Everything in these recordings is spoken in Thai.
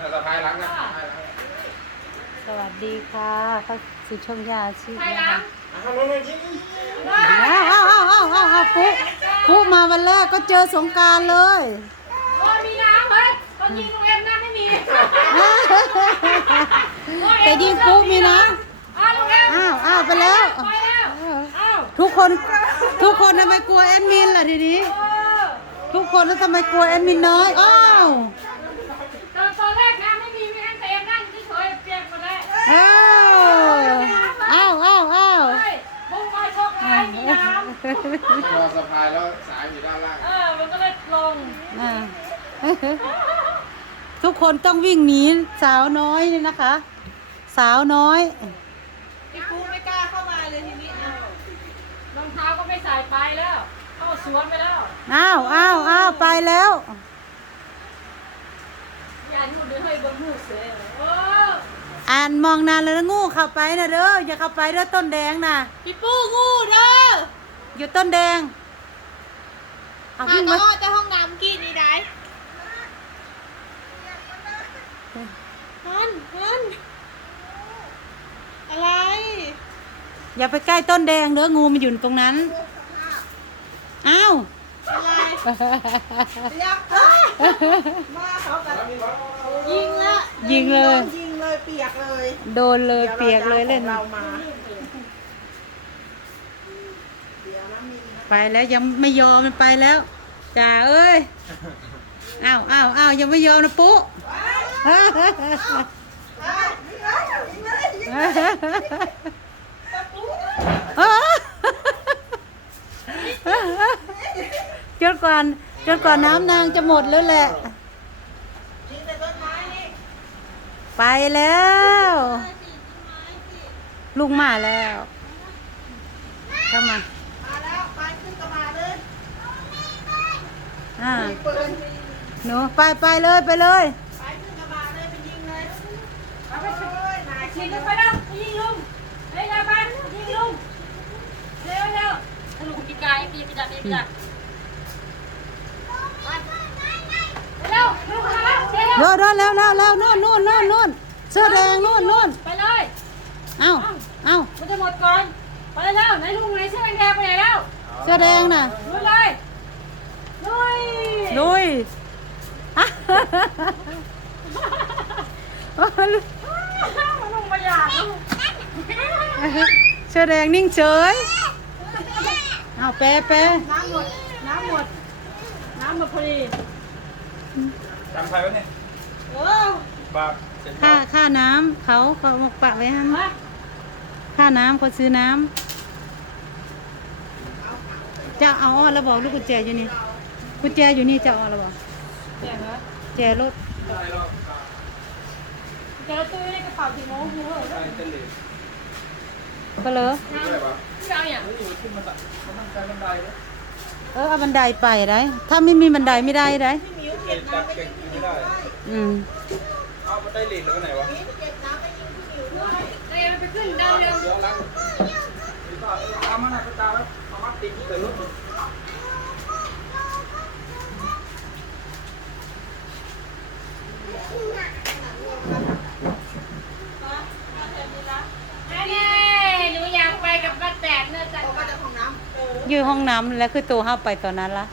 แต่สะพายหลังนะสะพายหลังสวัสดีค่ะเข้าสู่ช่องยาอาชีพไปนะล้าคะงอะนู่นนู่นชิ้นอ้าวอ้าวอ้าวอ้าวอ้าวอ้าวปุ๊ปุ๊มาวันแรกก็เจอสงกรารเลยโอ้มีน้ำเฮ้ยตอนยิงโรงเรียนน้ำไม่มีแต่ยิงปุ๊มีนะอ้าวโรงเรียนอ้าวอ้าวไปแล้วไปแล้วอ้าวทุกคนทุกคนทำไมกลัวแอดมินล่ะทีนี้เออทุกคนแล้วทำไมกลัวแอดมินน้อยอ้าว ตอนตอนแรกน้ำไม่มีไม่งั้นแต่เอ็มนั่งเฉยๆเปียกหมดแล้ว อ้าวอ้าวอ้าวอ้าว เฮ้ยบุ้งมาโชคร้ายมีน้ำพอสะพายแล้วสายอยู่ด้านล่างเออมันก็เลยลงอ่าทุกคนต้องวิ่งหนีสาวน้อยนี่นะคะ สาวน้อยพี่ปูไม่กล้าเข้ามาเลยทีนี้รองเท้าก็ไม่ใส่ไปแล้วเข้าสวนไปแล้วอ้าวอ้าวอ้าวไปแล้วยันหุ่นเดือเฮ้ยบนหูเสือโอ้อ่านมองนานแล้วนะงูเข้าไปนะเด้ออย่าเข้าไปเด้อต้นแดงนะพี่ปูงูเด้อ อยู่ต้นแดงเอาหาวิ่งน้มาองจะห้องน้ำกี่นี่ได้ฮันฮันอะไร อย่าไปใกล้ต้นแดงเด้องูมันอยู่ตรงนั้นอ้าวอะไรยักษ์มาเขากันยิงละยิงเลย ยิงเลยเปียกเลยโดนเลยเปียกเลยเล่นเรามาเดี๋ยวนะมีนะ ไปแล้วยังไม่ยอมมันไปแล้วจ่าเอ้ยอ้าวอ้าวอ้าวยังไม่ยอมนะปุ๊อะยิงเลยยิงเลยยิงเลยจนกว่าจนกว่าน้ำนางจะหมดแล้วแหละยิงแต่ต้นไม้นี่ไปแล้ว ลุงมาแล้วเข้ามา มาแล้วไปขึ้นกระบะเลย อ่ามีปืนหนูไปไปเลยไปเลยไปขึ้นกระบะเลยไปยิงเลยเอาไปเลยนายยิยิงงกันไปแล้วยิงลุงเฮ้ยยาบ้านยิงลุงเร็วเร็วถ้าลุงปีกายปีปีจับปีจับเร็วลุงมาแล้วเร็วเร็วเร็วเร็วเร็วเร็วนู่นนู่นนู่นนู่นเสื้อแดงนู่นนู่นไปเลยเอ้าเอ้ามันจะหมดก่อนไปแล้วไหนลุงไหนเสื้อแดงไปไหนแล้วเสื้อแดงน่ะลุยเลยลุย ลุยมันลงมาอยากลุงเสื้อแดงนิ่งเฉยเอาแปะแปะน้ำหมด น้ำหมด น้ำหมดพอดีจำใครวะเนี่ยโอ้บาปเสร็จค่าค่าน้ำเขาเขาบอกปะไว้ให้มาค่าน้ำเขาซื้อน้ำจะเอาอ้อแล้วบอกลูกกุญแจอยู่นี่ กุญแจอยู่นี่จะเอาแล้วบอกเดี๋ยวนะแจรถอะไรหรอกเดี๋ยวเราตู้ในกระเป๋าสีโม้หัวใครจะเหลือก็เลยไม่ได้ปะจะเอาอย่างเฮ้ยขึ้นมาตัดเขาทำใจบันไดเลยเออเอาบันไดไปได้ ถ้าไม่มีบันไดไม่ได้ได้มิวเก่เก็งบจัน้ำดไปเก่ยิงงไม่ได้อืมเอาบันไดหลีดแล้วก็ไหนวะมิวเก็บน้ำไปยิงพี่มิวด้วยเดี๋ยวไปขึ้นดาวเรืองเดี๋ยวล้างตามมาหน่อยตามแล้วเอามาติดแต่รถ นี่หนูอยากไปกับป้าแตนเนื้อจัดเขาก็จะของน้ำเอออยู่ห้องน้ำแล้วคือตัวห้าไปตอนนั้นละ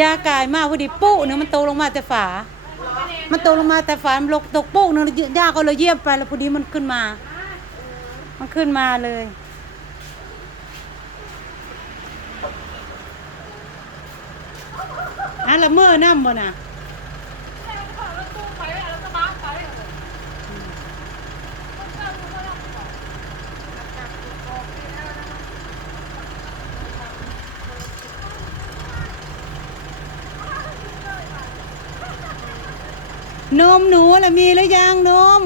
ยากายมากพอดีปุ๊นึงมันโตลงมาแต่ฝา มันโตลงมาแต่ฝามันลกตกปุ๊กนึงย่าก็เลยเยี่ยบไปแล้วพอดีมันขึ้นมา มันขึ้นมาเลยอะละเมื่อน้ำบ่น่ะ นมหนูละมีหรือยังนม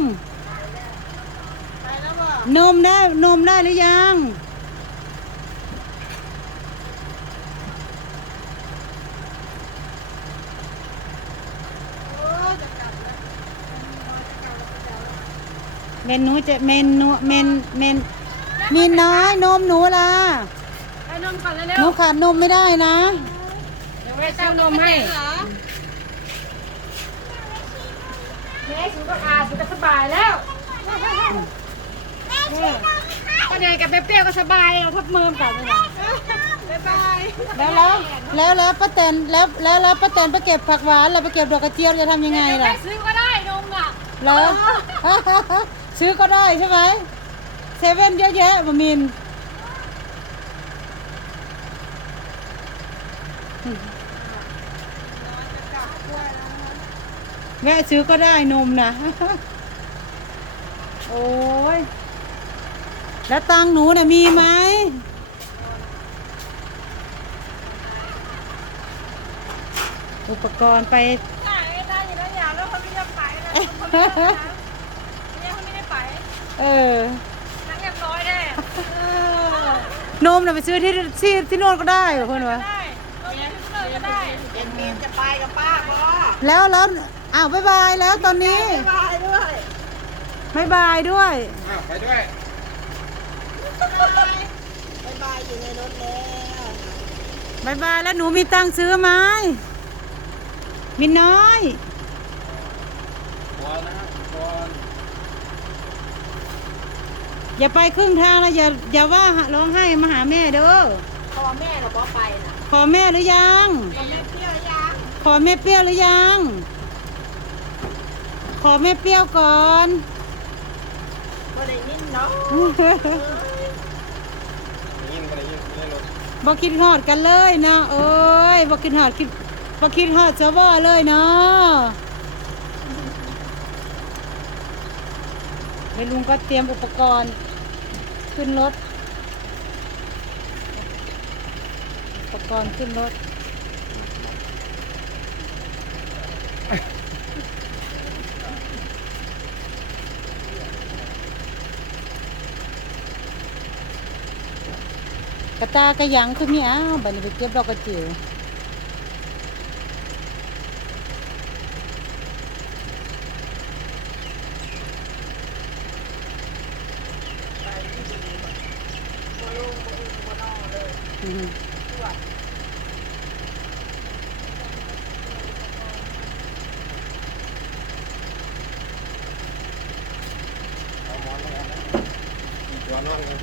ไปแล้วบ่นมได้นมได้หรือยังโอ้จะกลับแล้วเมนหนูจะเมนหนูเมนเมนมีน้อยนมหนูล่ะไปนมก่อนเร็หนูวขาดนมไม่ได้นะๆเดี๋ยวไปเจ้านมให้ แม่สูก็อาสูก็สบายแล้วก็เนี่ยกับแม่เปรี้ยวก็สบายเราทับมือกันเลยนะบ๊ายบายแล้วแล้วแล้วแล้วป้าแตนแล้วแล้วแล้วป้าแตนไปเก็บผักหวานเราไปเก็บดอกกระเจียวจะทำยังไงไม่ล่ะซื้อก็ได้นมอะเหรอซื้อก็ได้ใช่ไหมเซเว่นเยอะแยะบะมิน แวะซื้อก็ได้นมนะ โอ้ย แล้วตังค์หนูน่ะมีไหม อุปกรณ์ไปได้ได้อยู่แล้วอย่างแล้วเขาไม่ได้ไปนะเขาไม่ได้นะเนี่ยเขาไม่ได้ไปเออนั่งเรียบร้อยแน่นมน่ะไปซื้อที่ที่ที่โน่นก็ได้เหรอคนวะได้เราเนี่ยเลิกก็ได้เย็นเมียจะไปกับป้าบอแล้วแล้ว อ้าวบายบายแล้วตอนนี้ไปด้วยบายบายด้วย อ้าวไปด้วยบายบายอยู่ในรถแล้วบายบายแล้วหนูมีตังค์ซื้อไหมมินน้อยบอลนะครับบอลอย่าไปครึ่งทางแล้วอย่าอย่าว่าร้องไห้มาหาแม่เด้อพอแม่เราบอไปนะขอแม่หรือยังแม่เที่ยวยัง ขอแม่เปรี้ยวหรือยัง ขอแม่เปรี้ยวก่อนบ่ได้ยินเนาะยิงกันเลยยิงเลยรถบ่คิดฮอดกันเลยนะเอ้ยบ่คิดฮอดคิดบ่คิดฮอดสวเลยเนาะเดี๋ยวลุงก็เตรียมอุปกรณ์ ขึ้นรถ อุปกรณ์ขึ้นรถ กระตากระยังคือมีอ้าวบันไปเก็บดอกกระจิ๋วอือฮึ เอาหมอนลงมาตัวนอนเลย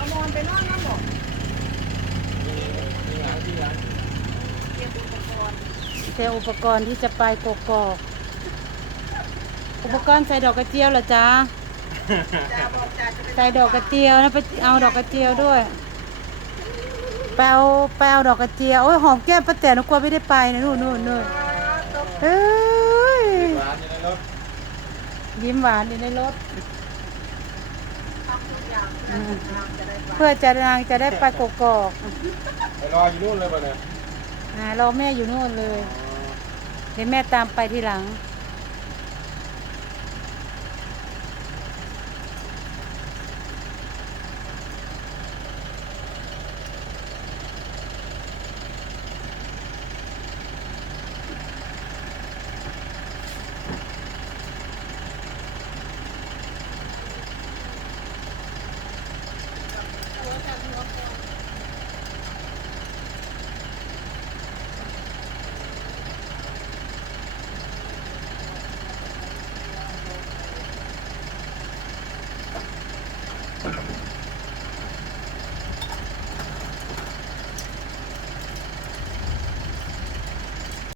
เอามอ นไปนอนน้ำบอกมีงานที่ร้านเตรียมอุปกรณ์เตรียมอุปกรณ์ที่จะไปกกอกอุปกรณ์ใส่ดอกกระเจียวเหรอจ๊ะจะบอกจะจะไปใส่ดอกกระเจียวนะไปเอาดอกกระเจียวด้วยไปเอาไปเอาดอกกระเจียวโอ้ยหอมแก้มป้าแตนกลัวไม่ได้ไปนะนู่นนู่นนู่นเอ้ยร้านอยู่ในรถยิ้มหวานอยู่ในรถ เพื่อทางจะได้ไปเพื่อจะนางจะได้ไปกกอกไปรออยู่นู่นเลยป่ะเนี่ย อ่ารอแม่อยู่นู่นเลย เดี๋ยวแม่ตามไปทีหลังอ